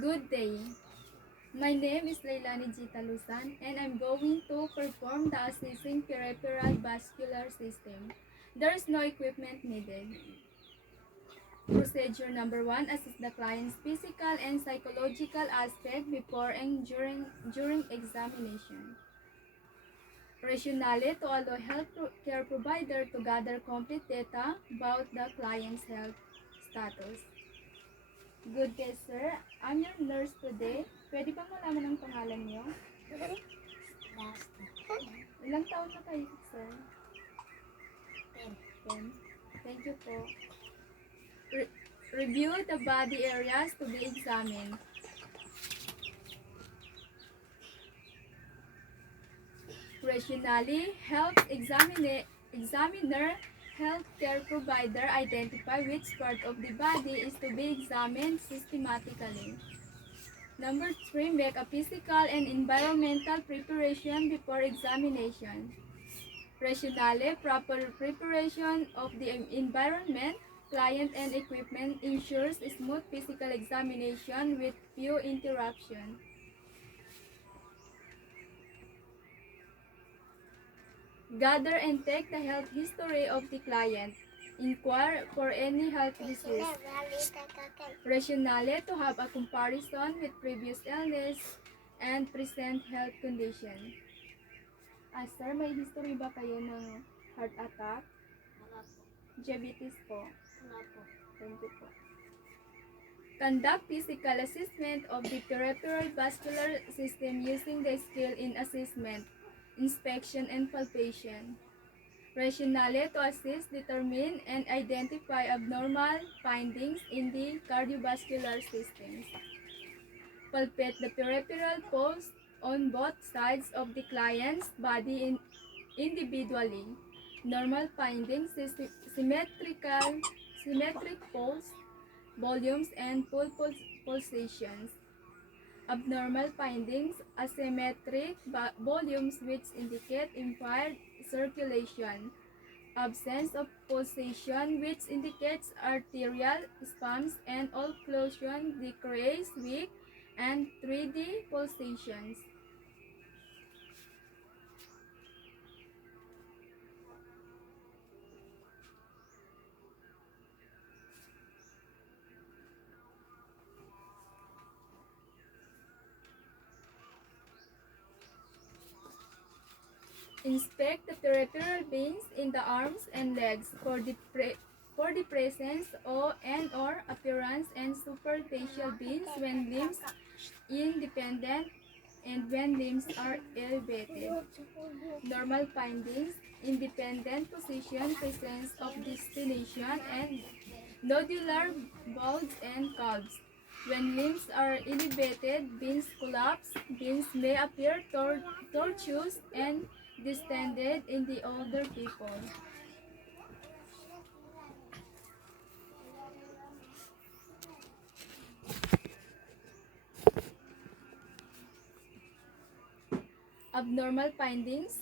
Good day. My name is Leilani Gita Luzan and I'm going to perform the assessing peripheral vascular system. There is no equipment needed. Procedure number 1, assess the client's physical and psychological aspect before and during examination. Rationale to allow healthcare provider to gather complete data about the client's health status. Good day, sir. I'm your nurse today. Pwede bang malaman ang pangalan niyo? Ilang taon na kayo, sir? 10. Thank you po. Review the body areas to be examined. Rationally, examiner, healthcare provider identify which part of the body is to be examined systematically. Number 3, make a physical and environmental preparation before examination. Rationale, proper preparation of the environment, client and equipment ensures smooth physical examination with few interruptions. Gather and take the health history of the client. Inquire for any health disease. Rationale, to have a comparison with previous illness and present health condition. Sir, may history ba kayo ng heart attack? Wala po. Diabetes po? Wala po. Thank you po. Conduct physical assessment of the peripheral vascular system using the scale in assessment, inspection, and palpation. Rationale, to assist, determine, and identify abnormal findings in the cardiovascular systems. Palpate the peripheral pulse on both sides of the client's body individually. Normal findings, symmetric pulse, volumes, and full pulsations. Abnormal findings, asymmetric volumes which indicate impaired circulation. Absence of pulsation which indicates arterial spasms, and occlusion decrease weak and 3D pulsations. Inspect the peripheral veins in the arms and legs for the presence or appearance and superficial veins when limbs independent and when limbs are elevated. Normal findings, independent position, presence of destination, and nodular bulge and calves. When limbs are elevated, veins collapse. Veins may appear tortuous and distended in the older people. Abnormal findings,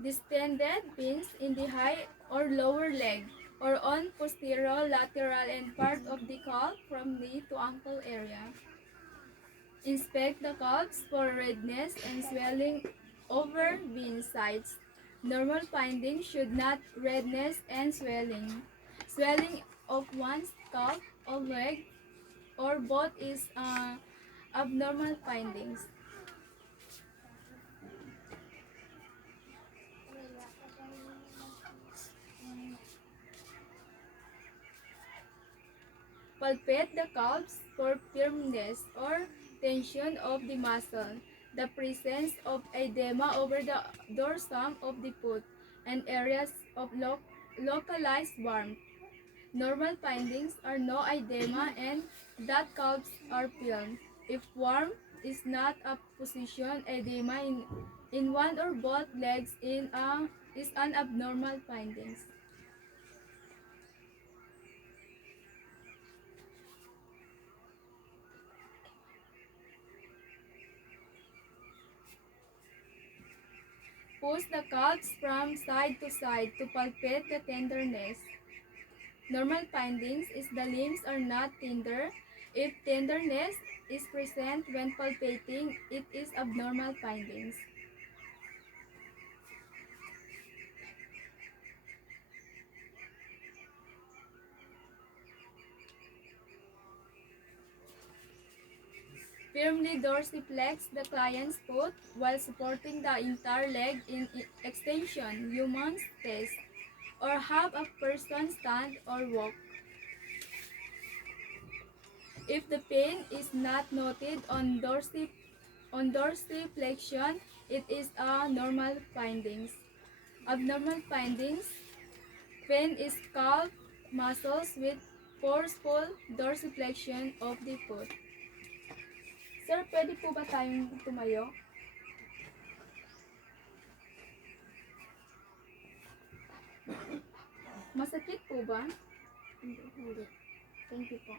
distended veins in the high or lower leg or on posterior, lateral, and part of the calf from knee to ankle area. Inspect the calves for redness and swelling over vein sites. Normal findings should not redness and swelling. Swelling of one's calf or leg or both is abnormal findings. Palpate the calves for firmness or tension of the muscle, the presence of edema over the dorsum of the foot, and areas of localized warmth. Normal findings are no edema and that calves are firm. If warmth is not a position, edema in one or both legs is an abnormal findings. Push the calves from side to side to palpate the tenderness. Normal findings is the limbs are not tender. If tenderness is present when palpating, it is abnormal findings. Firmly dorsiflex the client's foot while supporting the entire leg in extension, human test, or have a person stand or walk. If the pain is not noted on dorsiflexion, it is a normal findings. Abnormal findings: pain is calf muscles with forceful dorsiflexion of the foot. Sir, pwede po ba tayong tumayo? Masakit po ba? Hindi. Thank you po.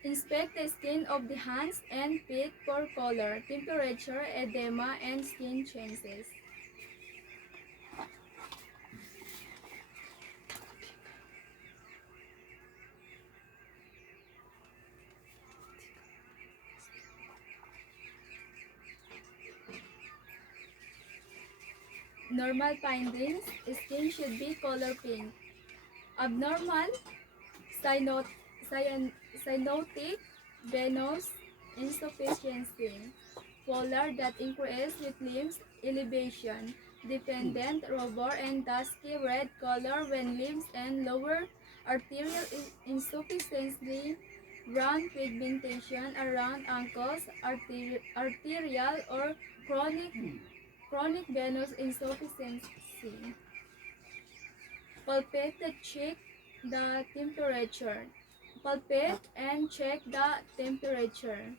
Inspect the skin of the hands and feet for color, temperature, edema, and skin changes. Normal findings: skin should be color pink. Abnormal: cyanotic venous insufficiency. Polar that increase with limbs elevation. Dependent rubber and dusky red color when limbs and lower arterial insufficiency. Brown pigmentation around ankles, arterial or chronic venous insufficiency. Palpate the check the temperature. Palpate and check the temperature.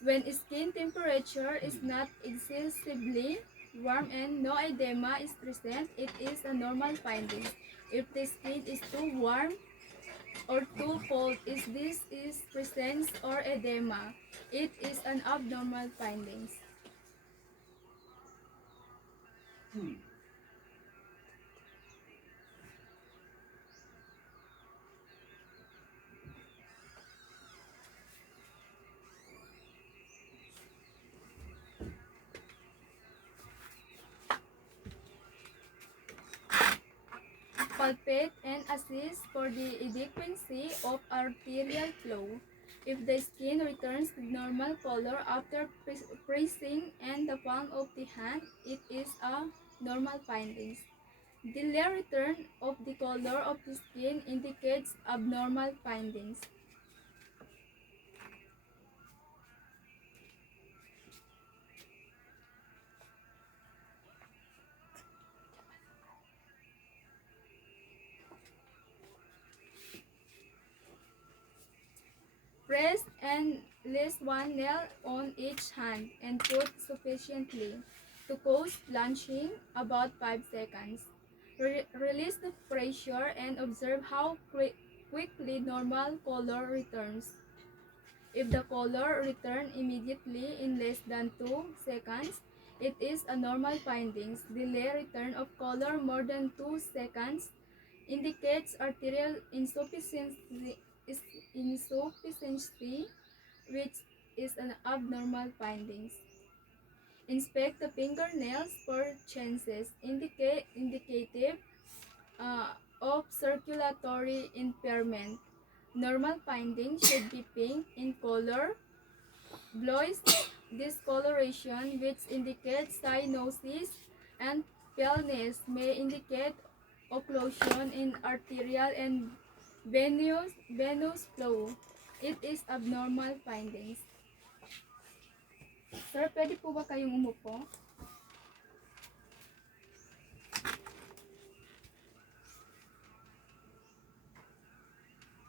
When skin temperature is not excessively warm and no edema is present, it is a normal finding. If the skin is too warm or too cold, this is presence or edema, it is an abnormal finding. Palpate and assess for the adequacy of arterial flow. If the skin returns to normal color after pressing and the palm of the hand, it is a normal findings. Delay return of the color of the skin indicates abnormal findings. Press and place one nail on each hand and put sufficiently to cause blanching about 5 seconds. Release the pressure and observe how quickly normal color returns. If the color returns immediately in less than 2 seconds, it is a normal findings. Delay return of color more than 2 seconds indicates arterial insufficiency, which is an abnormal findings. Inspect the fingernails for chances indicative of circulatory impairment. Normal findings should be pink in color. Bluish discoloration, which indicates cyanosis, and paleness may indicate occlusion in arterial and venous flow. It is abnormal findings. Sir, pwede po ba kayong umupo?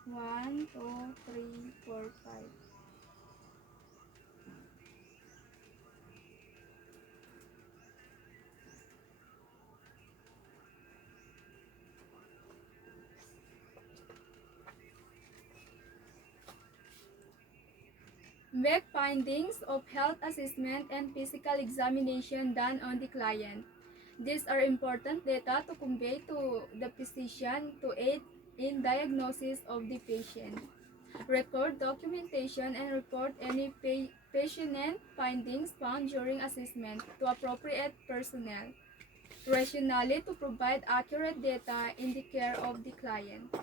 1, 2, 3, 4, 5. Make findings of health assessment and physical examination done on the client. These are important data to convey to the physician to aid in diagnosis of the patient. Record documentation and report any patient findings found during assessment to appropriate personnel. Rationale to provide accurate data in the care of the client.